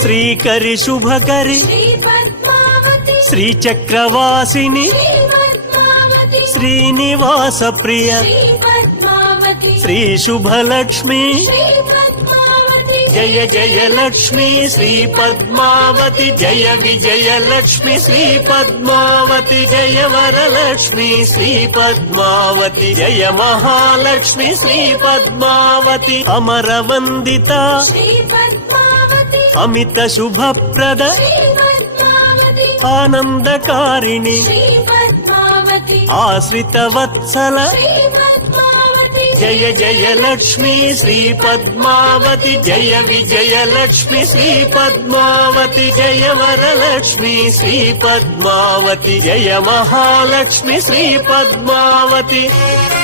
Srikari Shubhakari శ్రీచక్రవాసిని Srinivasa Priya Shri Subhalakshmi Jaya Jaya Lakshmi Shri Padmavati Jaya Vijaya Lakshmi Shri Padmavati Jaya Varalakshmi Shri Padmavati Jaya Mahalakshmi Shri Padmavati Amara వందిత Amit Subhaprada ఆనందకారిణి Ashrita Vatsala Jaya Jaya Lakshmi Shri Padmavati Jaya Vijaya Lakshmi Shri Padmavati Jaya Varalakshmi Shri Padmavati Jaya Mahalakshmi Shri Padmavati